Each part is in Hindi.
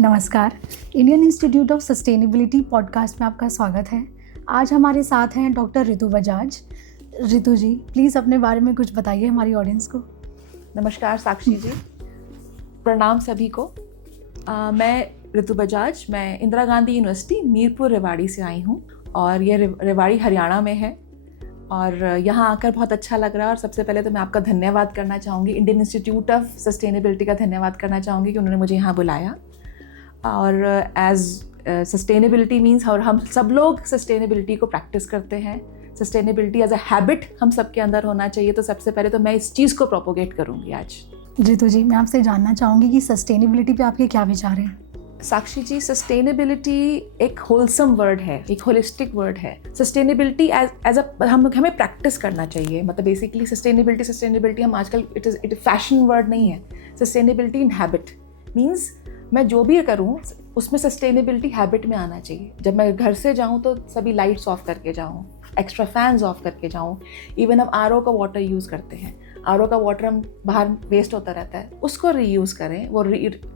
नमस्कार, Indian institute of sustainability podcast में आपका स्वागत है। आज हमारे साथ हैं डॉक्टर ऋतु बजाज। ऋतु जी, प्लीज़ अपने बारे में कुछ बताइए हमारी ऑडियंस को। नमस्कार साक्षी जी, प्रणाम सभी को। मैं ऋतु बजाज, मैं इंदिरा गांधी यूनिवर्सिटी मीरपुर रेवाड़ी से आई हूँ और ये रेवाड़ी हरियाणा में है और यहाँ आकर बहुत अच्छा लग रहा है। और सबसे पहले तो मैं आपका धन्यवाद करना चाहूँगी, इंडियन इंस्टीट्यूट ऑफ सस्टेनेबिलिटी का धन्यवाद करना चाहूँगी कि उन्होंने मुझे यहाँ बुलाया। और एज सस्टेनेबिलिटी मीन्स, और हम सब लोग सस्टेनेबिलिटी को प्रैक्टिस करते हैं, सस्टेनेबिलिटी एज अ हैबिट हम सबके अंदर होना चाहिए। तो सबसे पहले तो मैं इस चीज़ को प्रोपोगेट करूँगी आज। ऋतु जी, मैं आपसे जानना चाहूँगी कि सस्टेनेबिलिटी पे आपके क्या विचार हैं? साक्षी जी, सस्टेनेबिलिटी एक होलसम वर्ड है, एक होलिस्टिक वर्ड है। सस्टेनेबिलिटी एज अ हमें प्रैक्टिस करना चाहिए। मतलब बेसिकली सस्टेनेबिलिटी हम आजकल इट फैशन वर्ड नहीं है। सस्टेनेबिलिटी इन हैबिट मीन्स मैं जो भी करूँ उसमें सस्टेनेबिलिटी हैबिट में आना चाहिए। जब मैं घर से जाऊँ तो सभी लाइट्स ऑफ करके जाऊँ, एक्स्ट्रा फैंस ऑफ करके जाऊँ। इवन हम आरओ का वाटर यूज़ करते हैं, आरओ का वाटर हम बाहर वेस्ट होता रहता है, उसको रीयूज़ करें,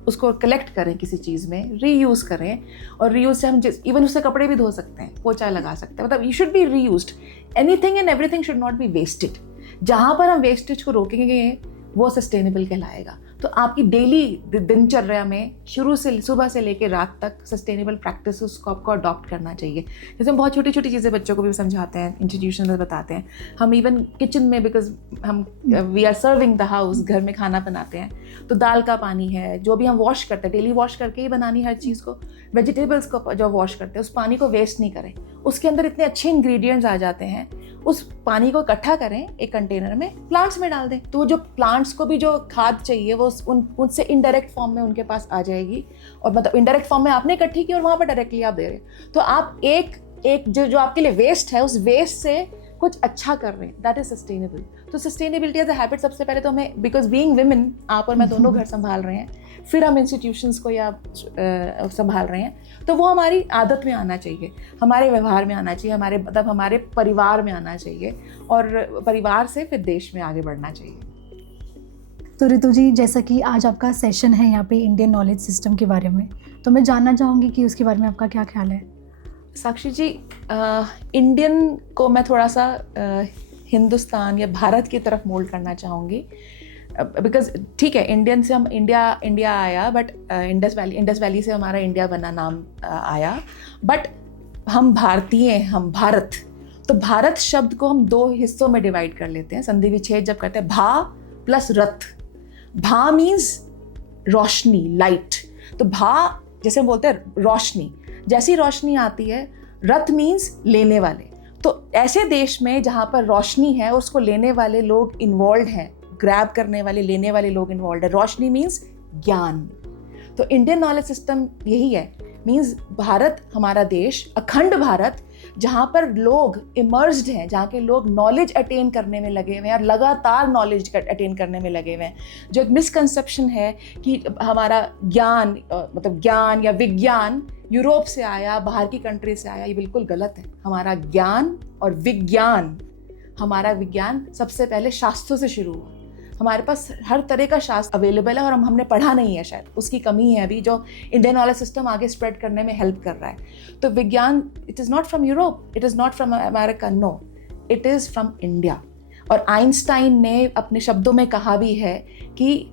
उसको कलेक्ट करें किसी चीज़ में, रीयूज़ करें। और रीयूज़ से हम इवन उससे कपड़े भी धो सकते हैं, पोछा लगा सकते हैं। मतलब you should be reused. Anything and everything should not be wasted. जहाँ पर हम वेस्टेज को रोकेंगे वो सस्टेनेबल कहलाएगा। तो आपकी डेली दिनचर्या में शुरू से सुबह से लेकर रात तक सस्टेनेबल प्रैक्टिसेस को आपको अडॉप्ट करना चाहिए। जैसे हम बहुत छोटी छोटी चीज़ें बच्चों को भी समझाते हैं, इंस्टीट्यूशन में बताते हैं। हम इवन किचन में, बिकॉज हम we are serving the house, घर में खाना बनाते हैं, तो दाल का पानी है जो भी हम वॉश करते हैं, डेली वॉश करके ही बनानी हर चीज़ को। वेजिटेबल्स को जो वॉश करते हैं उस पानी को वेस्ट नहीं करें। उसके अंदर इतने अच्छे इंग्रेडिएंट्स आ जाते हैं। उस पानी को इकट्ठा करें एक कंटेनर में, प्लांट्स में डाल दें, तो वो जो प्लांट्स को भी जो खाद चाहिए वो उनसे इनडायरेक्ट फॉर्म में उनके पास आ जाएगी। और मतलब इनडायरेक्ट फॉर्म में आपने इकट्ठी की और वहाँ पर डायरेक्टली आप दे रहे हैं। तो आप एक जो आपके लिए वेस्ट है, उस वेस्ट से कुछ अच्छा कर रहे हैं, दैट इज सस्टेनेबल। तो सस्टेनेबिलिटी एज अ हैबिट सबसे पहले तो हमें, बिकॉज बीइंग विमेन, आप और मैं दोनों घर संभाल रहे हैं, फिर हम इंस्टीट्यूशंस को या संभाल रहे हैं, तो वो हमारी आदत में आना चाहिए, हमारे व्यवहार में आना चाहिए, हमारे परिवार में आना चाहिए और परिवार से फिर देश में आगे बढ़ना चाहिए। तो ऋतु जी, जैसा कि आज आपका सेशन है यहाँ पे इंडियन नॉलेज सिस्टम के बारे में, तो मैं जानना चाहूँगी कि उसके बारे में आपका क्या ख्याल है? साक्षी जी, इंडियन को मैं थोड़ा सा हिंदुस्तान या भारत की तरफ मोल्ड करना चाहूँगी। बिकॉज ठीक है, इंडियन से हम इंडिया आया, बट इंडस वैली से हमारा इंडिया बना नाम आया। बट हम भारतीय हैं, हम भारत। तो भारत शब्द को हम दो हिस्सों में डिवाइड कर लेते हैं, संधि विच्छेद जब करते हैं, भा प्लस रथ। भा मीन्स रोशनी, लाइट। तो भा जैसे हम बोलते हैं रोशनी, जैसी रोशनी आती है। रथ मीन्स लेने वाले। तो ऐसे देश में जहाँ पर रोशनी है और उसको लेने वाले लोग इन्वॉल्व हैं, ग्रैब करने वाले, लेने वाले लोग इन्वॉल्व है। रोशनी मीन्स ज्ञान। तो इंडियन नॉलेज सिस्टम यही है, मीन्स भारत, हमारा देश, अखंड भारत, जहाँ पर लोग इमर्स्ड हैं, जहाँ के लोग नॉलेज अटेन करने में लगे हुए हैं और लगातार नॉलेज अटेन करने में लगे हुए हैं। जो एक मिसकंसेप्शन है कि हमारा ज्ञान, मतलब ज्ञान या विज्ञान यूरोप से आया, बाहर की कंट्री से आया, ये बिल्कुल गलत है। हमारा ज्ञान और विज्ञान, हमारा विज्ञान सबसे पहले शास्त्रों से शुरू हुआ। हमारे पास हर तरह का शास्त्र अवेलेबल है और हमने पढ़ा नहीं है, शायद उसकी कमी है अभी, जो इंडियन नॉलेज सिस्टम आगे स्प्रेड करने में हेल्प कर रहा है। तो विज्ञान, it is not from Europe, it is not from America, no, it is from India. और आइंस्टाइन ने अपने शब्दों में कहा भी है कि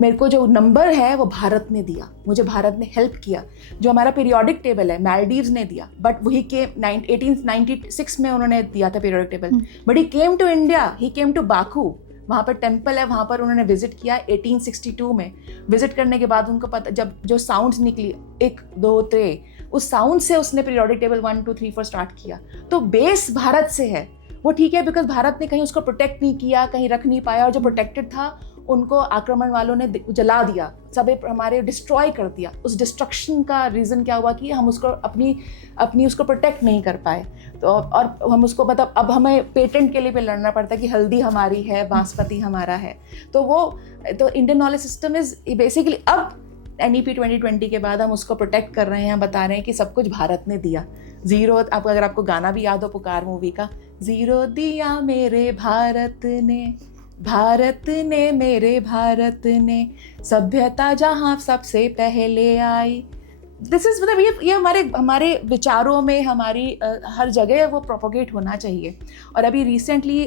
मेरे को जो नंबर है वो भारत ने दिया, मुझे भारत ने हेल्प किया। जो हमारा पीरियोडिक टेबल है, मालदीव्स ने दिया, बट वही के 1896 में उन्होंने दिया था periodic table. But he came to India, he came to Baku, वहाँ पर टेम्पल है, वहाँ पर उन्होंने विजिट किया 1862 में। विजिट करने के बाद उनको पता, जब जो साउंड्स निकली 1 2 3, उस साउंड से उसने पीरियोडिक टेबल 1 2 3 4 स्टार्ट किया। तो बेस भारत से है, वो ठीक है, बिकॉज भारत ने कहीं उसको प्रोटेक्ट नहीं किया, कहीं रख नहीं पाया, और जो प्रोटेक्टेड था उनको आक्रमण वालों ने जला दिया, सब हमारे डिस्ट्रॉय कर दिया। उस डिस्ट्रक्शन का रीज़न क्या हुआ कि हम उसको अपनी उसको प्रोटेक्ट नहीं कर पाए। तो और हम उसको, मतलब अब हमें पेटेंट के लिए भी लड़ना पड़ता है कि हल्दी हमारी है, बांसपति हमारा है। तो Indian knowledge system is basically, अब NEP 2020 के बाद हम उसको प्रोटेक्ट कर रहे हैं, बता रहे हैं कि सब कुछ भारत ने दिया। ज़ीरो, अगर आपको गाना भी याद हो पुकार मूवी का, ज़ीरो दिया मेरे भारत ने, भारत ने, मेरे भारत ने, सभ्यता जहाँ सबसे पहले आई। दिस इज मतलब ये हमारे हमारे विचारों में, हमारी हर जगह वो प्रोपोगेट होना चाहिए। और अभी रिसेंटली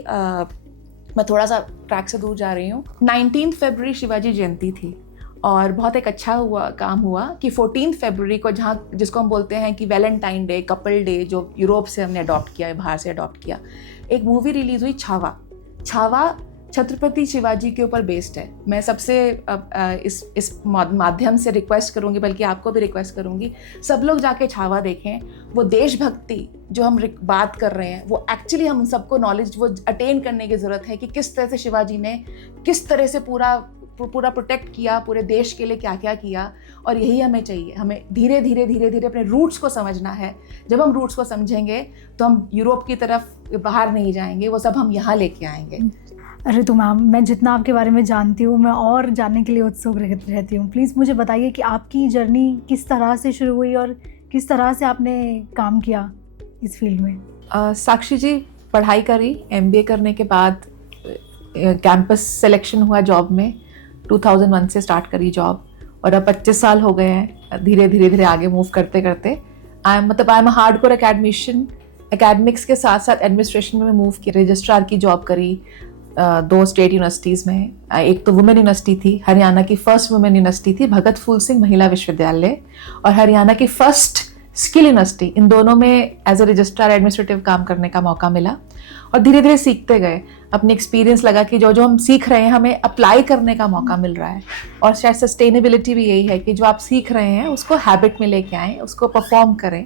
मैं थोड़ा सा ट्रैक से दूर जा रही हूँ, 19 फरवरी शिवाजी जयंती थी और बहुत एक अच्छा काम हुआ कि 14 फरवरी को, जहाँ जिसको हम बोलते हैं कि वैलेंटाइन डे, कपल डे, जो यूरोप से हमने अडॉप्ट किया है, बाहर से अडॉप्ट किया, एक मूवी रिलीज़ हुई छावा छत्रपति शिवाजी के ऊपर बेस्ड है। मैं सबसे इस माध्यम से रिक्वेस्ट करूंगी, बल्कि आपको भी रिक्वेस्ट करूंगी, सब लोग जाके छावा देखें। वो देशभक्ति जो हम बात कर रहे हैं, वो एक्चुअली हम सबको नॉलेज वो अटेन करने की ज़रूरत है कि किस तरह से शिवाजी ने किस तरह से पूरा प्रोटेक्ट किया, पूरे देश के लिए क्या क्या किया। और यही हमें चाहिए, हमें धीरे धीरे अपने रूट्स को समझना है। जब हम रूट्स को समझेंगे तो हम यूरोप की तरफ बाहर नहीं जाएंगे, वो सब हम यहाँ लेके आएंगे। ऋतु मैम, मैं जितना आपके बारे में जानती हूँ, मैं और जानने के लिए उत्सुक रहती हूँ। प्लीज़ मुझे बताइए कि आपकी जर्नी किस तरह से शुरू हुई और किस तरह से आपने काम किया इस फील्ड में। साक्षी जी, पढ़ाई करी, MBA करने के बाद कैंपस सिलेक्शन हुआ जॉब में, 2001 से स्टार्ट करी जॉब और अब 25 साल हो गए हैं धीरे धीरे आगे मूव करते करते। I am a hardcore academician. Academics के साथ साथ एडमिनिस्ट्रेशन में मूव किया, रजिस्ट्रार की जॉब करी 2 स्टेट यूनिवर्सिटीज़ में। एक तो वुमेन यूनिवर्सिटी थी, हरियाणा की फर्स्ट वुमेन यूनिवर्सिटी थी भगत फूल सिंह महिला विश्वविद्यालय, और हरियाणा की फर्स्ट स्किल यूनिवर्सिटी। इन दोनों में एज अ रजिस्ट्रार एडमिनिस्ट्रेटिव काम करने का मौका मिला और धीरे धीरे सीखते गए। अपने एक्सपीरियंस लगा कि जो हम सीख रहे हैं हमें अप्लाई करने का मौका मिल रहा है। और शायद सस्टेनेबिलिटी भी यही है कि जो आप सीख रहे हैं उसको हैबिट में लेके आएँ, उसको परफॉर्म करें।